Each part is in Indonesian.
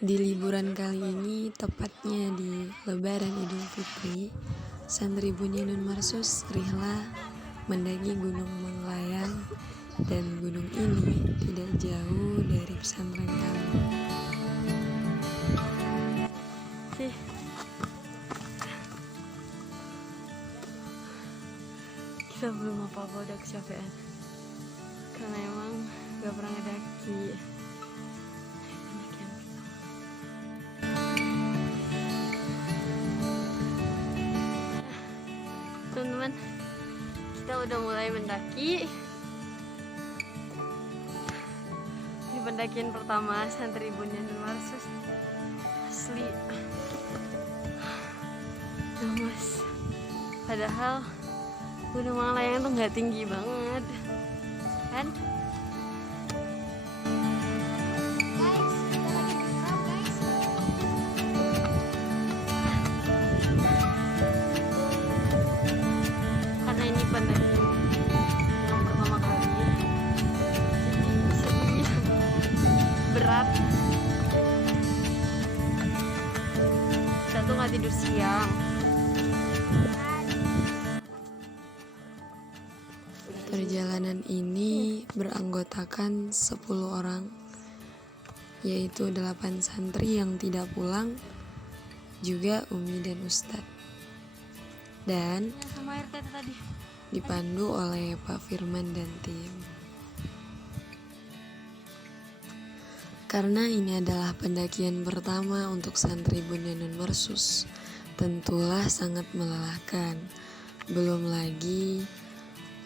Di liburan kali ini, tepatnya di Lebaran Idul Fitri, Santri Bunyanun Marsus rihlah mendaki Gunung Manglayang, dan gunung ini tidak jauh dari pesantren kami. Kita belum apa-apa udah kecapean karena emang gak pernah ngedaki. Teman-teman, kita udah mulai mendaki. Ini pendakian pertama Santri Bunyanun Marsus. Asli lemas. Padahal Gunung Manglayang tuh nggak tinggi banget, kan? Karena ini pendakian yang pertama kali, jadi sedih, berat. Kita tuh nggak tidur siang. Perjalanan ini beranggotakan 10 orang, yaitu 8 santri yang tidak pulang, juga Umi dan Ustadz. Dan dipandu oleh Pak Firman dan tim. Karena ini adalah pendakian pertama untuk Santri Bunyanun Marsus, tentulah sangat melelahkan. Belum lagi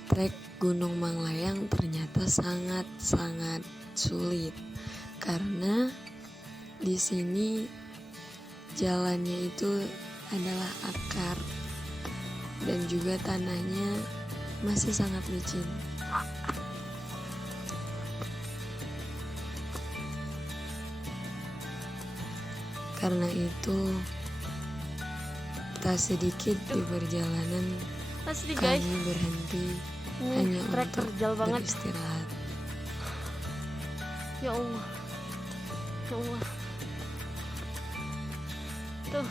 trek Gunung Manglayang ternyata sangat sulit karena di sini jalannya itu adalah akar dan juga tanahnya masih sangat licin. Karena itu tak sedikit di perjalanan kami berhenti hanya untuk beristirahat. Ya Allah, ya Allah, tuh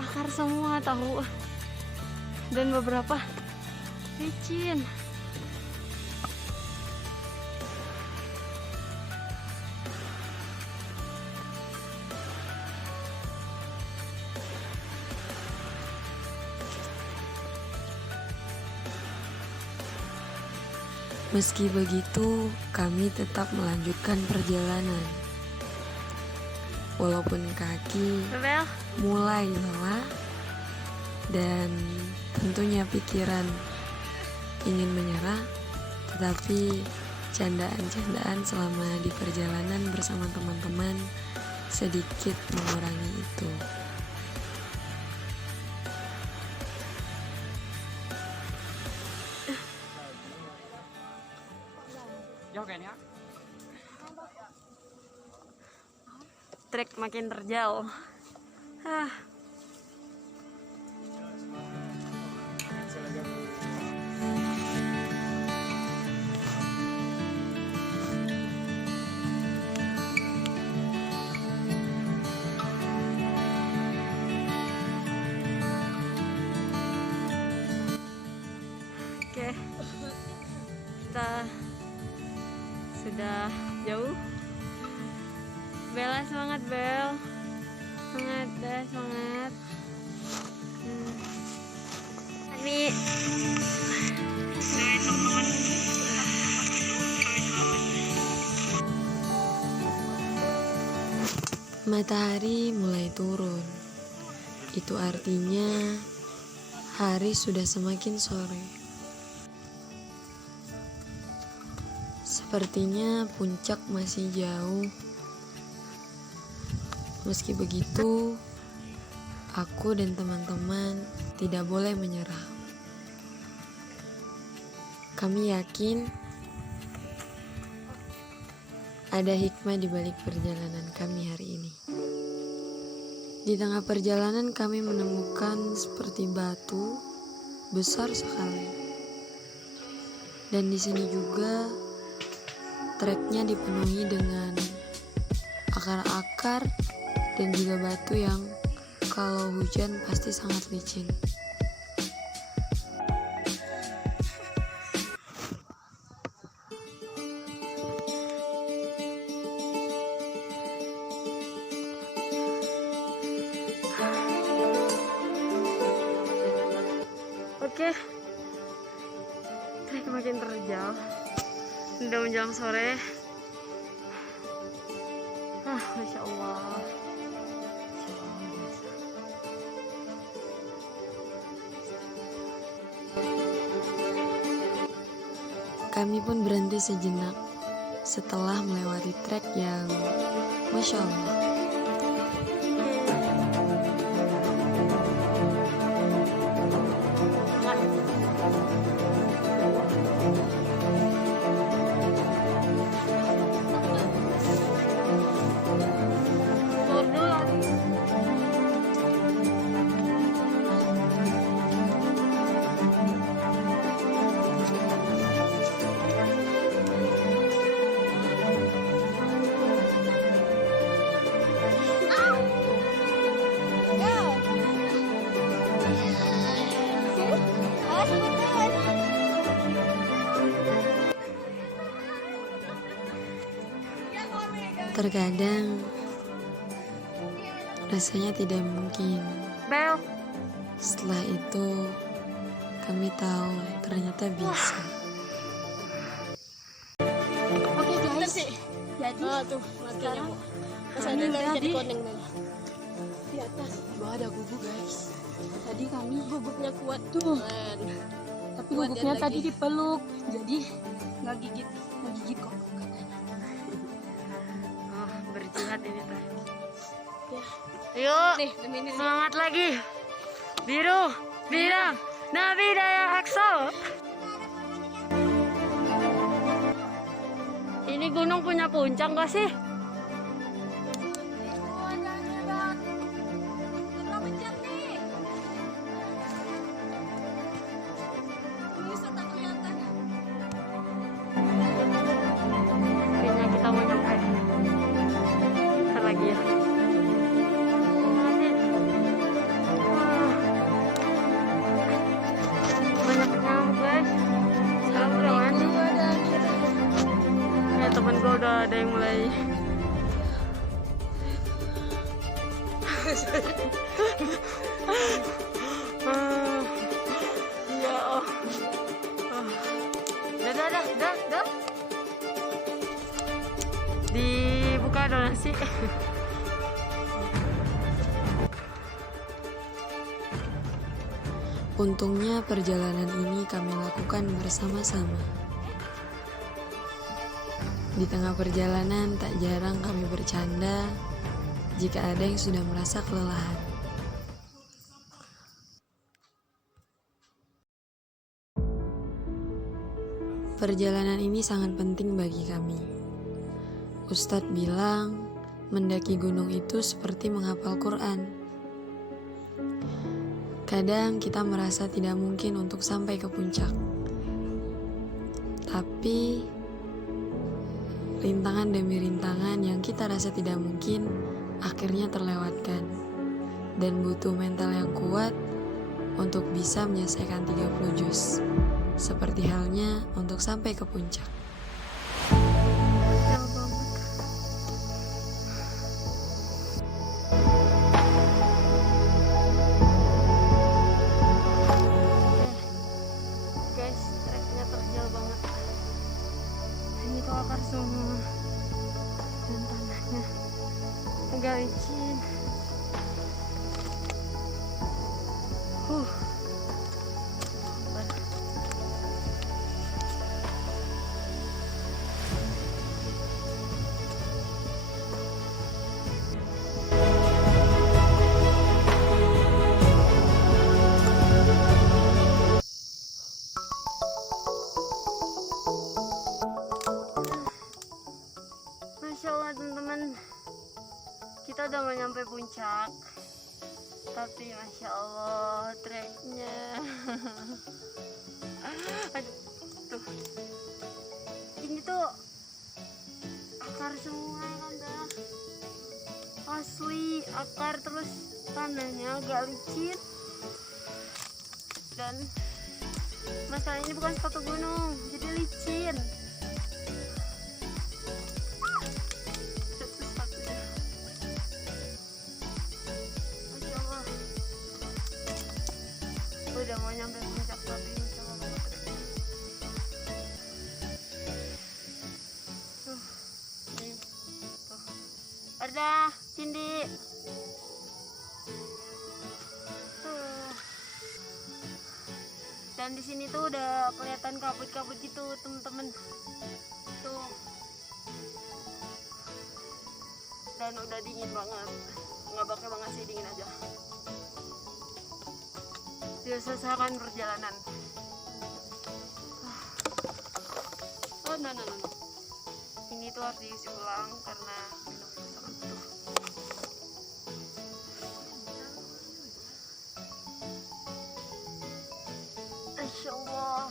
akar semua tahu, dan beberapa licin. Meski begitu, kami tetap melanjutkan perjalanan. Walaupun kaki mulai lelah dan tentunya pikiran ingin menyerah, tetapi candaan-candaan selama di perjalanan bersama teman-teman sedikit mengurangi itu. Trek makin terjal. Oke, kita sudah jauh. Bella, semangat Bel, semangat dah, semangat. Ini matahari mulai turun. Itu artinya hari sudah semakin sore. Sepertinya puncak masih jauh. Meski begitu, aku dan teman-teman tidak boleh menyerah. Kami yakin ada hikmah di balik perjalanan kami hari ini. Di tengah perjalanan kami menemukan seperti batu besar sekali. Dan di sini juga treknya dipenuhi dengan akar-akar dan juga batu yang kalau hujan pasti sangat licin. Oke, trek makin terjal. Udah menjelang sore. Masya Allah. Kami pun berhenti sejenak setelah melewati trek yang Masya Allah. Terkadang rasanya tidak mungkin. Bel. Setelah itu kami tahu ternyata bisa. Oke guys, jadi tuh sekarang kami jadi koneng di atas. Di bawah ada gubuk guys. Tadi kami Gugupnya kuat tuh. tapi gubuknya tadi dipeluk, jadi nggak gigit kok. Oh, berjihad ini teh. Ya. Ayo, Nih, demi ini. semangat lagi. Biru, bilang, Nabi Daya Aksa. Ini gunung punya puncak gak sih? Kayaknya kita mau nyampe. Ntar lagi ya. Banyak nyamuk guys. Sekarang udah mandi. Ya temen gue udah ada yang mulai. Ya. Dah. Dibuka donasi. Untungnya perjalanan ini kami lakukan bersama-sama. Di tengah perjalanan tak jarang kami bercanda jika ada yang sudah merasa kelelahan. Perjalanan ini sangat penting bagi kami. Ustadz bilang, mendaki gunung itu seperti menghafal Quran. Kadang kita merasa tidak mungkin untuk sampai ke puncak. Tapi, rintangan demi rintangan yang kita rasa tidak mungkin akhirnya terlewatkan. Dan butuh mental yang kuat untuk bisa menyelesaikan 30 juz. Seperti halnya untuk sampai ke puncak. Jauh banget. Guys, treknya terjal banget. Ini tuh akar semua dan tanahnya agak licin. Masya Allah teman-teman, kita udah mau nyampe puncak, tapi Masya Allah treknya aduh, tuh ini tuh akar semua ya kan dah. asli akar terus tanahnya agak licin. Dan masalahnya ini bukan sepatu gunung, jadi licin. Itu sepatunya. Masya Allah. Udah mau nyampe puncak tapi Masya Allah banget. Nih. Tuh. Ada Cindy. Dan di sini tuh udah kelihatan kabut-kabut gitu, temen-temen. Tuh. Dan udah dingin banget. Nggak pakai banget sih, dingin aja. Sudah selesai perjalanan. Oh, no. Ini tuh harus diisi ulang karena minum sangat butuh. Masya Allah.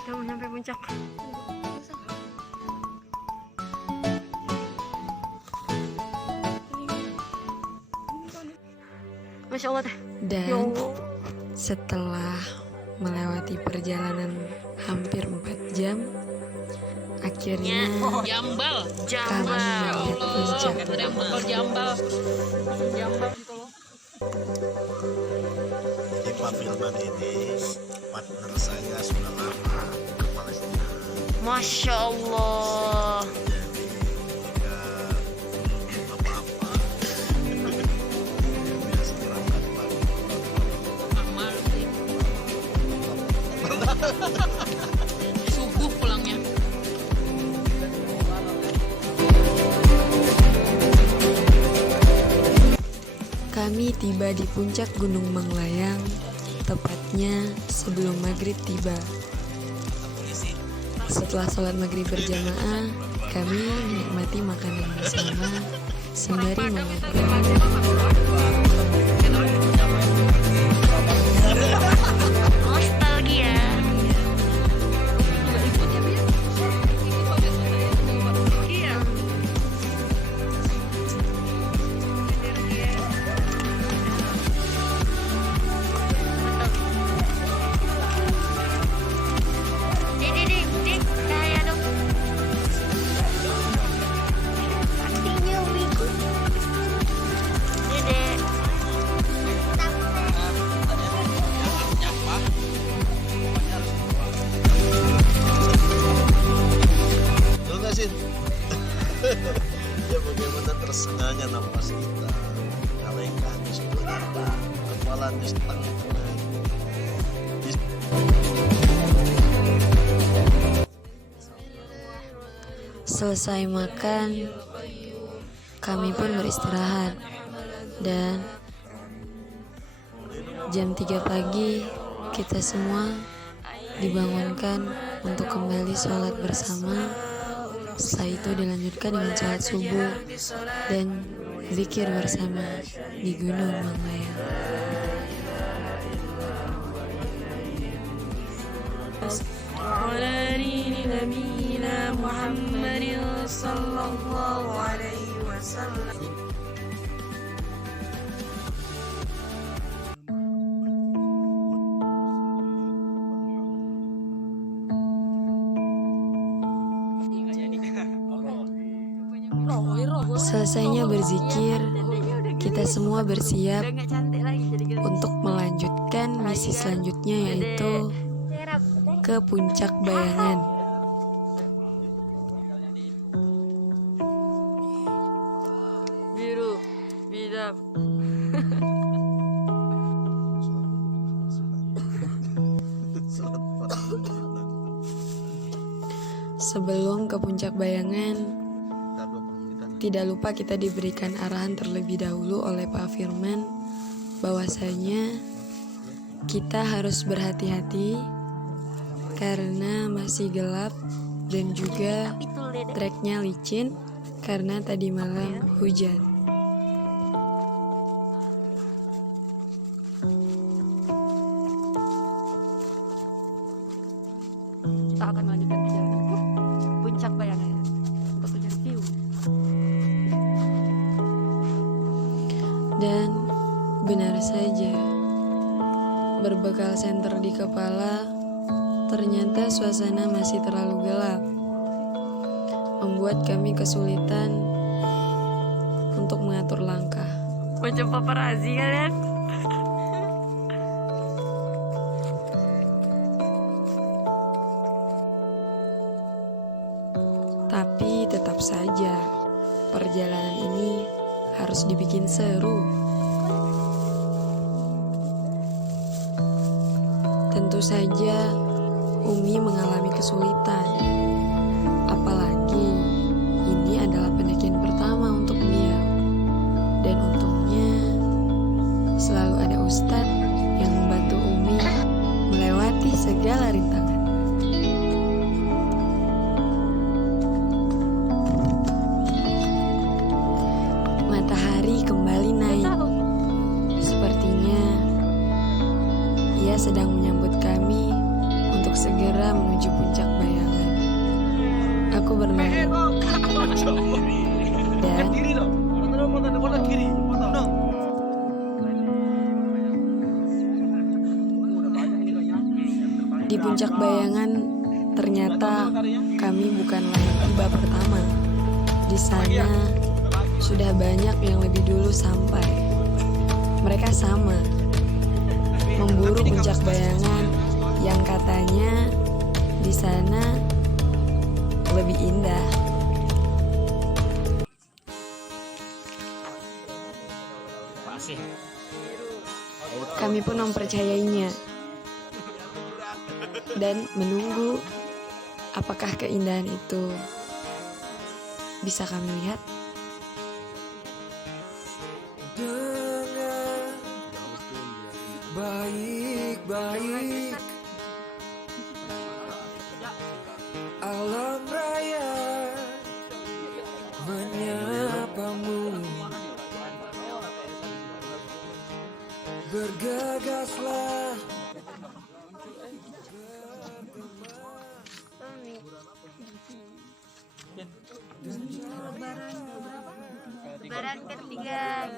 Udah mau nyampe puncak. Masya Allah teh. Ya Dan Allah. setelah melewati perjalanan hampir 4 jam, akhirnya Jambal. kami mencapai puncak. Ada yang bakal jambal. Jambal gitu loh. Jadi Pak Filman ini partner saya sudah lama ke Palestina. Masya Allah. Jadi ya apa-apa. Biasa berangkat pagi. Amal sih. Subuh pulangnya. Kami tiba di puncak Gunung Manglayang, tepatnya sebelum maghrib tiba. Setelah sholat maghrib berjamaah, kami menikmati makanan bersama sembari mengobrol. Nostalgia. Iya. Dik, cahaya dong. Pastinya wiku. Dede. Betul nggak sih? Ya bagaimana tersengatnya nafas kita. Kalau yang kaki sebelah, kepala di setengah. Selesai makan, kami pun beristirahat. Dan jam 3 pagi, kita semua dibangunkan untuk kembali sholat bersama. Setelah itu dilanjutkan dengan sholat subuh dan zikir bersama di Gunung Manglayang. Selesainya berzikir, kita semua bersiap Udah nggak cantik lagi jadi gitu. untuk melanjutkan misi selanjutnya, yaitu ke Puncak Bayangan. Biru, bidang. Sebelum ke Puncak Bayangan, Kita 20 menitan. tidak lupa kita diberikan arahan terlebih dahulu oleh Pak Firman bahwasanya kita harus berhati-hati karena masih gelap dan juga treknya licin karena tadi malam hujan. Kita akan melanjutkan perjalanan ke Puncak Bayangan untuk melihat view. Dan benar saja, berbekal senter di kepala, ternyata suasana masih terlalu gelap, membuat kami kesulitan untuk mengatur langkah. Macam paparazzi kalian. Tapi tetap saja, perjalanan ini harus dibikin seru. Tentu saja, Umi mengalami kesulitan. Apalagi ini adalah pendakian pertama untuk beliau. Dan untungnya selalu ada Ustadz yang membantu Umi melewati segala rintangan. Matahari kembali naik. Sepertinya ia sedang menyambut kami untuk segera menuju Puncak Bayangan. Aku bernaung dan di Puncak Bayangan ternyata kami bukanlah yang tiba pertama. Di sana sudah banyak yang lebih dulu sampai. Mereka sama memburu Puncak Bayangan yang katanya di sana lebih indah. Kami pun mempercayainya dan menunggu apakah keindahan itu bisa kami lihat. Dengan baik-baik alam raya menyapamu, bergegaslah. Lebaran ketiga.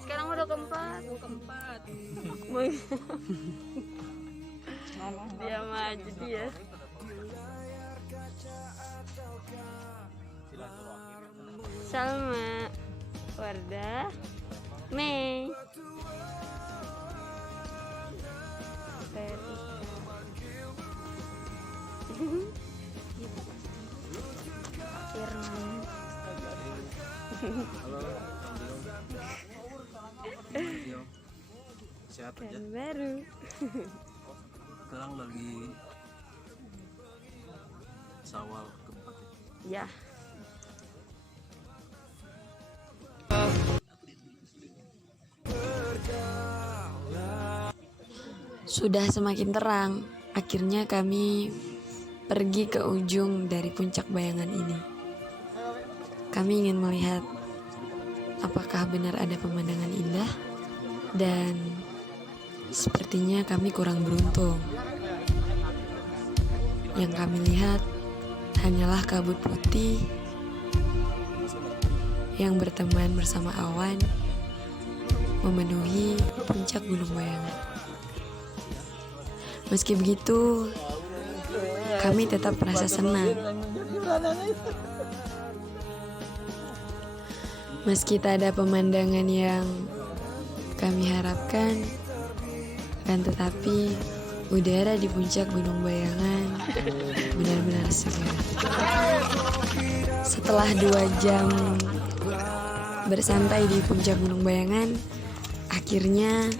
Sekarang udah keempat. Dia maju dia. Salma, Wardah, Mei. Sehat aja. Kan baru. Sekarang lagi Syawal keempat. Ya. Sudah semakin terang, akhirnya kami pergi ke ujung dari Puncak Bayangan ini. Kami ingin melihat apakah benar ada pemandangan indah, dan sepertinya kami kurang beruntung. Yang kami lihat hanyalah kabut putih yang berteman bersama awan memenuhi puncak Gunung Bayangan. Meski begitu, kami tetap merasa senang. Meski tak ada pemandangan yang kami harapkan, kan tetapi udara di puncak Gunung Bayangan benar-benar segar. Setelah 2 jam bersantai di puncak Gunung Bayangan, akhirnya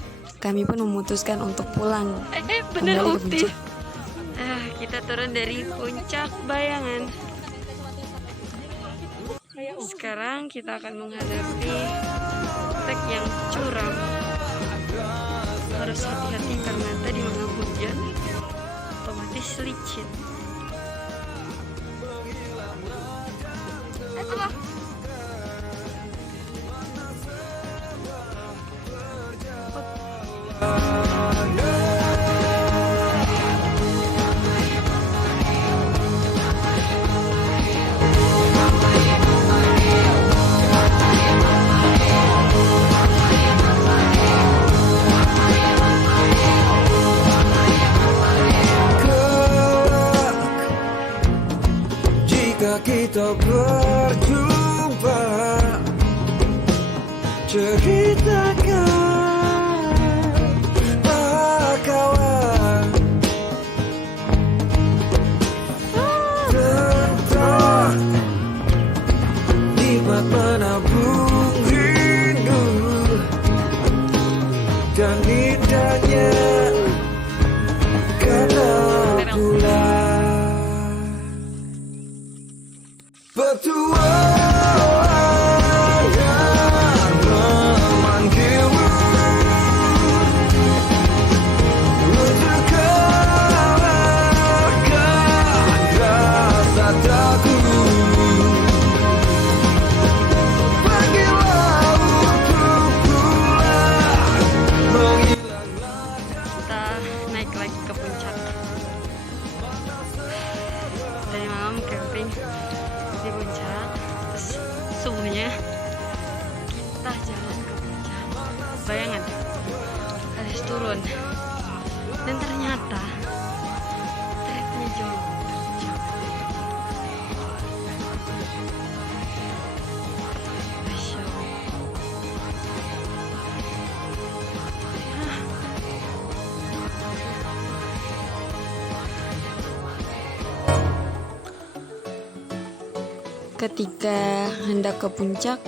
kami pun memutuskan untuk pulang Bener kembali ke Ukti. puncak. Kita turun dari puncak Bayangan. Sekarang kita akan menghadapi trek yang curam. Harus hati-hati karena tadi malam hujan, otomatis licin. Jika kita berjumpa, ceritakan kawan tentang nikmat menabung rindu dan indahnya karena pulang petualangan memanggilmu untuk kalahkan rasa takut. Panggillah untuk pulang, menghilanglah. Kita naik lagi ke puncak. Tadi malam camping di puncak, terus subuhnya kita jalan ke puncak Bayangan, harus turun, dan ternyata treknya jauh terjal. Masya Allah. Ketika hendak ke puncak,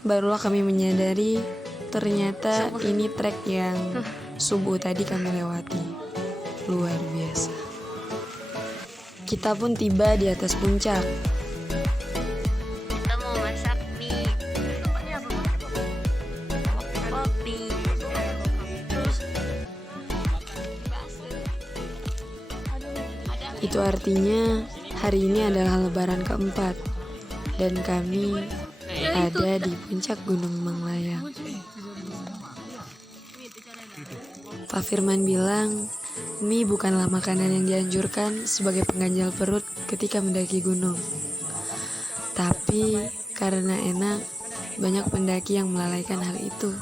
barulah kami menyadari ternyata ini trek yang subuh tadi kami lewati. Luar biasa. Kita pun tiba di atas puncak. Kita mau masak mie. Kopi. Itu artinya hari ini adalah lebaran keempat dan kami ada di puncak Gunung Manglayang. Pak Firman bilang, mie bukanlah makanan yang dianjurkan sebagai pengganjal perut ketika mendaki gunung. Tapi karena enak, banyak pendaki yang melalaikan hal itu.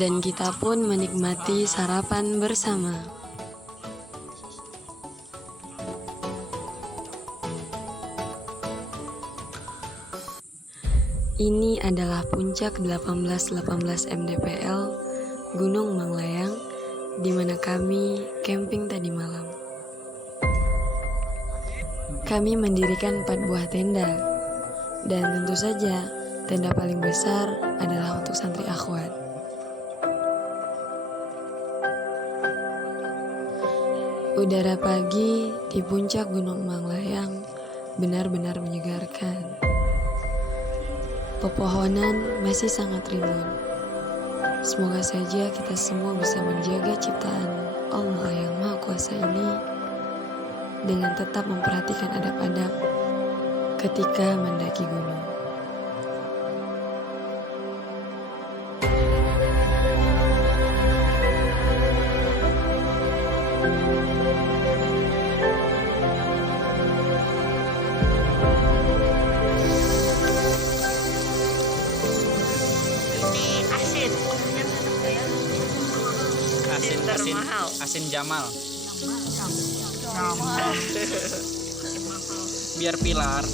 Dan kita pun menikmati sarapan bersama. Ini adalah puncak 1818 mdpl Gunung Manglayang, di mana kami camping tadi malam. Kami mendirikan 4 buah tenda, dan tentu saja tenda paling besar adalah untuk santri akhwat. Udara pagi di puncak Gunung Manglayang benar-benar menyegarkan. Pepohonan masih sangat rimbun. Semoga saja kita semua bisa menjaga ciptaan Allah yang Maha Kuasa ini dengan tetap memperhatikan adab-adab ketika mendaki gunung. Asin Jamal. Biar pilar.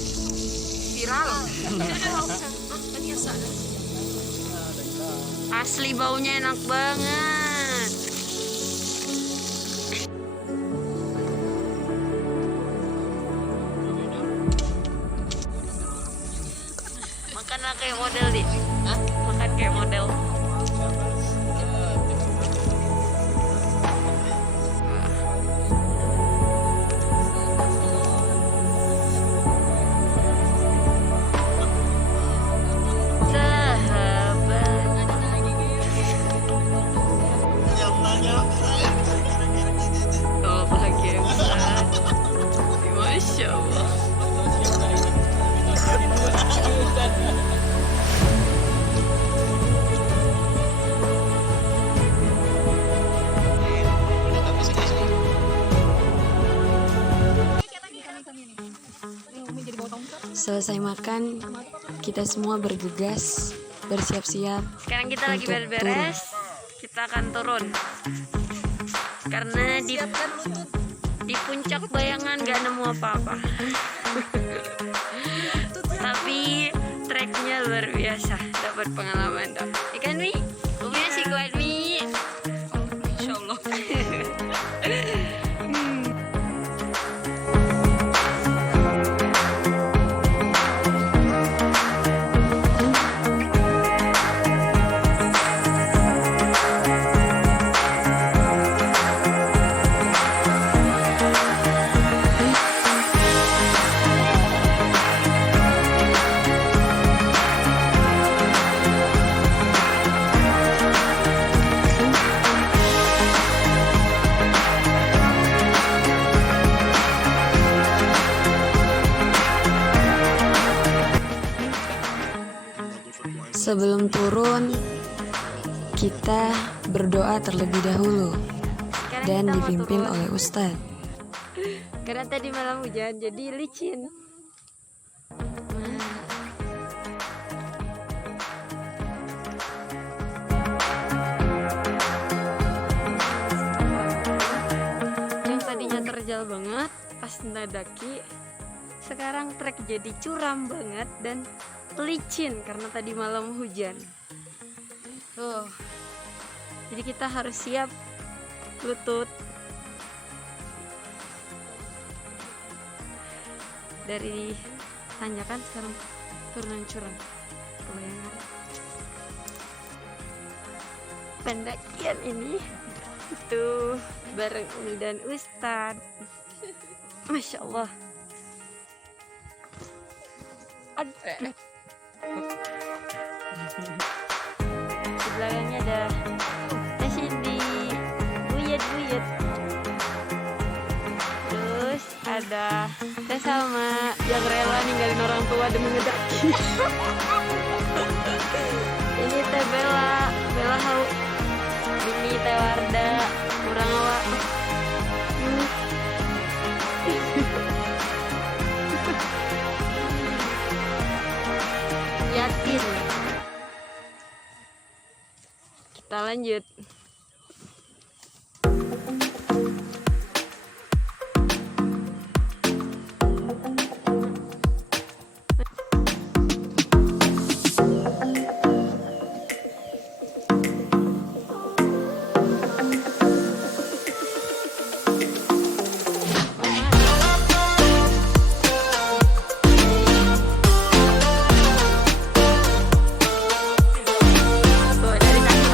Asli baunya enak banget. Makanlah kayak model, Di. Makan kayak model. Oh, bahagia banget. Masya Allah. Selesai makan, kita semua bergegas, bersiap-siap. Sekarang kita lagi Untuk beres-beres. Kita akan turun. Karena di puncak bayangan gak nemu apa-apa. Tapi treknya luar biasa. Dapat pengalaman dong. Ikan Mi? Gimana sih kuat Mi? Insya Allah. Sebelum turun, kita berdoa terlebih dahulu Sekarang dan kita mau dipimpin turun. oleh Ustadz. Karena tadi malam hujan jadi licin. Yang tadinya terjal banget pas nadaki, sekarang trek jadi curam banget dan licin karena tadi malam hujan. Jadi kita harus siap lutut. Dari tanjakan sekarang turunan curam. Kebayang pendakian ini tuh bareng Umi dan Ustadz. Masya Allah. Aduh. Di belakangnya ada Teh Cindy, buyut. Terus ada Teh Salma yang rela ninggalin orang tua demi ngedaki. Ini Teh Bella Hau, ini Teh Warda, kurang awak. Yakin. Kita lanjut. Tuh, dari tadi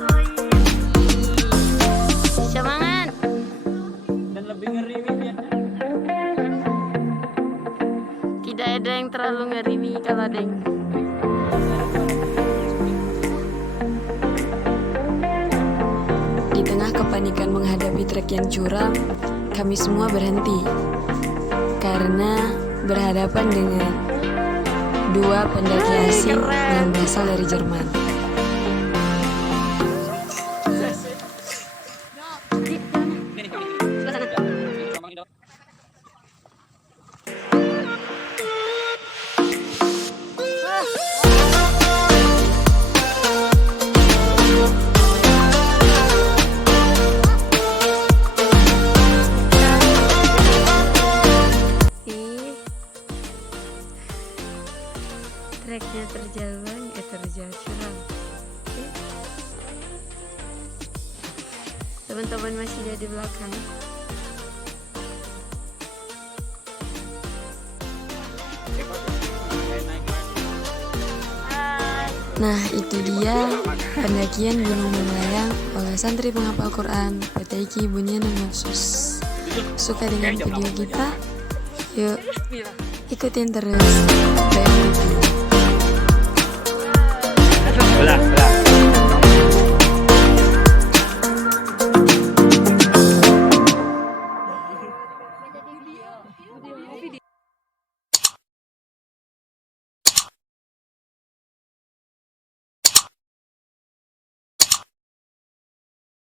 Noel. Semangat. Dan lebih ngeri ya. Tidak ada yang terlalu ngerimi kalau ada yang Di tengah kepanikan menghadapi trek yang curam, kami semua berhenti karena berhadapan dengan dua pendaki asing yang berasal dari Jerman. Ini. sebelah sana. Gampang ini dong. Treknya terjal curam. Teman-teman masih ada di belakang. Nah, itu dia pendakian Gunung Manglayang oleh santri penghafal Quran PTIQ Bunyanun Marsus. Suka dengan video kita? Yuk, ikutin terus. Belah.